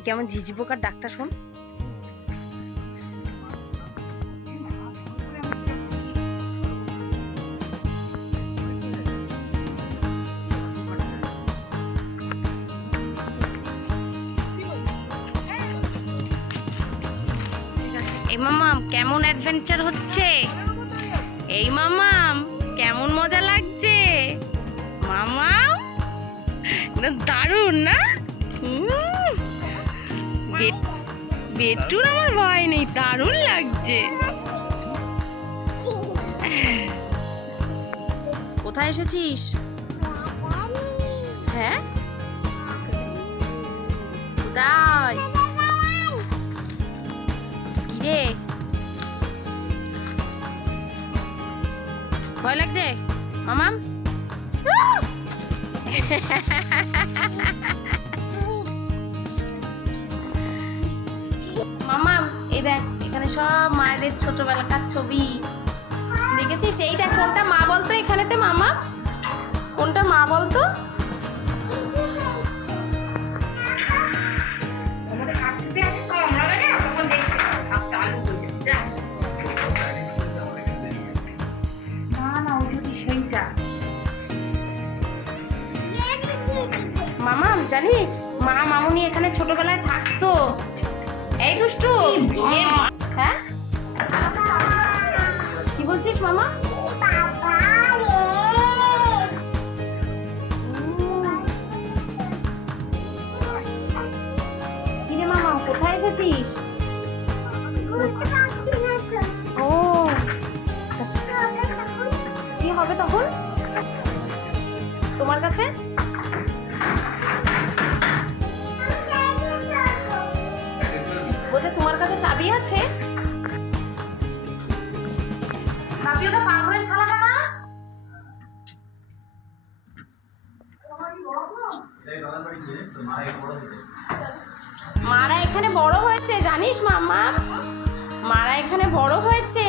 এই কেমন ঝিঝি পোকার ডাকটা শোন। এই মামাম কেমন অ্যাডভেঞ্চার হচ্ছে, এই মামাম কেমন মজা লাগছে মামাম, দারুণ না? বেটুর আমার ভয় নেই, দারুণ লাগছে। কোথায় এসেছিস? হ্যাঁ তাই কিরে ভয় লাগছে মামাম? মামাম এই দেখ এখানে সব মায়েদের ছোটবেলাকার ছবি দেখেছিস? এই দেখ কোনটা মা বলতো এখানেতে মামা, কোনটা মা বলতো? মামা জানিস মা মামুনি এখানে ছোটবেলায় থাকতো। এই দুষ্টু, হ্যাঁ কি বলছিস মামা? কিরে মামা কোথায় এসেছিস? ও কি হবে তখন তোমার কাছে? বলছে তোমার কাছে চাবি আছে? বাপি ওটা পাথরের থালাটা না? মারা এখানে বড় হয়েছে জানিস মামা, মারা এখানে বড় হয়েছে।